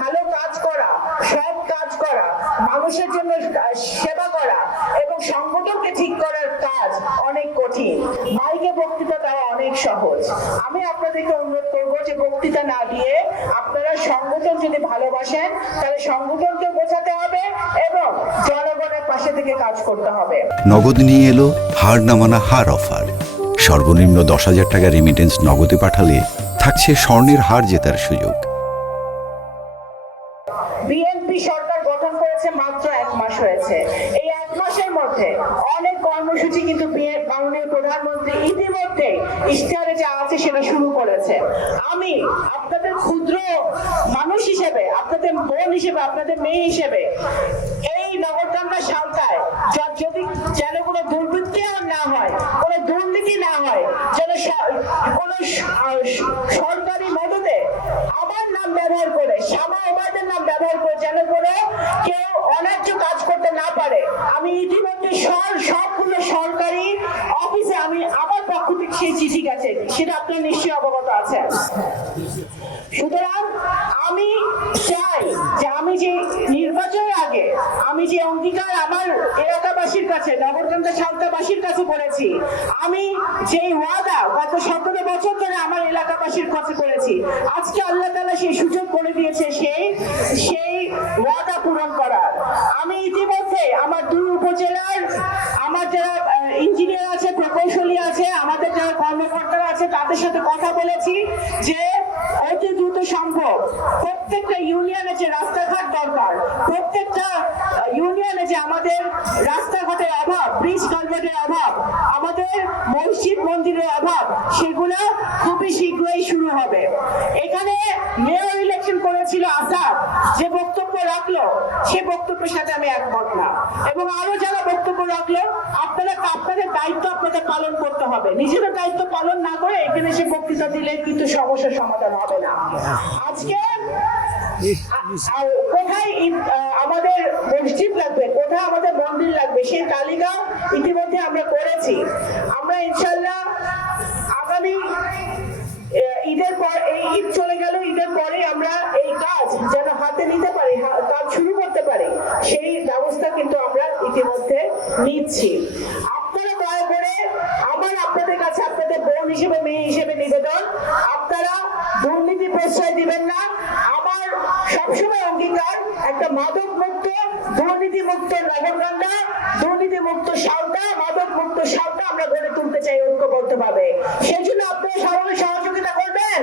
ভালো কাজ করা, সৎ কাজ করা, মানুষের জন্য সেবা করা এবং সংগঠনকে ঠিক করার কাজ অনেক কঠিন। মাইকে বক্তৃতা দেওয়া অনেক সহজ। আমি আপনাদেরকে অনুরোধ করবো যে বক্তৃতা না দিয়ে আপনারা সংগঠন যদি ভালোবাসেন তাহলে সংগঠনকে বোঝাতে হবে এবং জনগণের পাশে থেকে কাজ করতে হবে। নগদ নিয়ে এলো হার না মানা হার অফার। সর্বনিম্ন 10,000 টাকা রেমিটেন্স নগদে পাঠালে থাকছে স্বর্ণের হার জেতার সুযোগ। বিএনপি সরকার গঠন করেছে মাত্র 1 মাস হয়েছে। এই 1 মাসের মধ্যে অনেক কর্মসূচি কিন্তু মাননীয় প্রধানমন্ত্রী ইতিমধ্যে ইশতেহারে যা আছে সেটা শুরু করেছে। আমি আপনাদের ক্ষুদ্র মানুষ হিসেবে, আপনাদের বোন হিসেবে, আপনাদের মেয়ে হিসেবে এই নগরকান্দা সালতায় যদি যেন কোনো দুর্বৃত্তি না হয়, কোনো দুর্নীতি না হয়, যেন কোনো সরকারি মদতে আমার নাম ব্যবহার করে, শামা ওবায়দের নাম ব্যবহার করে যেন করে কেউ অন্যায্য কাজ করতে না পারে, আমি ইতিমধ্যে সবগুলো সরকারি অফিসে আমি আমার পক্ষ থেকে সেই চিঠি গেছে, সেটা আপনার নিশ্চয়ই অবগত আছেন। সুতরাং আমি চাই যে আমি যে নির্বাচনের আগে আমি যে অঙ্গীকার আমার এলাকাবাসীর কাছে, নগরকান্দা সালতাবাসীর কাছে করেছি, আমি যেই ওয়াদা গত 17 বছর ধরে আমার এলাকাবাসীর কাছে করেছি, আজকে আল্লাহ তাআলা সেই সুযোগ করে দিয়েছে সেই ওয়াদা পূরণ করার। আমি ইতিমধ্যে আমার 2 উপজেলার আমার যারা ইঞ্জিনিয়ার আছে, প্রকৌশলী আছে, আমাদের যারা কর্মকর্তারা আছে তাদের সাথে কথা বলেছি যে অতি দ্রুত সম্ভব প্রত্যেকটা ইউনিয়নে যে রাস্তাঘাট দরকার, প্রত্যেকটা ইউনিয়নে যে আমাদের রাস্তাঘাটের অভাব, ব্রিজ কালভার্টের অভাব, আমাদের মসজিদ মন্দিরের অভাব, সেগুলো খুবই শীঘ্রই শুরু হবে। এখানে মেয়র ইলেকশন করেছিল আসাদ, যে বক্তব্য রাখলো সে বক্তব্যের সাথে আমি একমত না, এবং আরো যারা বক্তব্য রাখলো আপনাদের দায়িত্ব আপনাদের পালন করতে হবে। নিজেদের দায়িত্ব পালন না করে এখানে সে বক্তৃতা দিলে কিন্তু সমস্যার সমাধান হবে না। আজকে কোথায় আমাদের মসজিদ লাগবে, কোথায় আমাদের মন্দির লাগবে সেই তালিকা ইতিমধ্যে আমরা করেছি। আমরা ইনশাআল্লাহ আগামী ঈদের পর, এই ঈদ চলে গেল, ঈদের পরে আমরা এই কাজ যেন হাতে নিতে পারি, কাজ শুরু করতে পারি, সেই ব্যবস্থা কিন্তু আমরা ইতিমধ্যে নিচ্ছি। আপনারা দয়া করে আপনাদের কাছে আপনাদের বোন হিসেবে, মেয়ে হিসেবে নিবেদন, আপনারা দুর্নীতি প্রশ্রয় দিবেন না। আমার সবসময় অঙ্গীকার একটা মাদক মুক্ত, দুর্নীতি মুক্ত নগরকান্দা, দুর্নীতি মুক্ত সালতা, মাদক মুক্ত সালতা আমরা গড়ে তুলতে চাই ঐক্যবদ্ধভাবে। সেই জন্য আপনারা সবাই সহযোগিতা করবেন।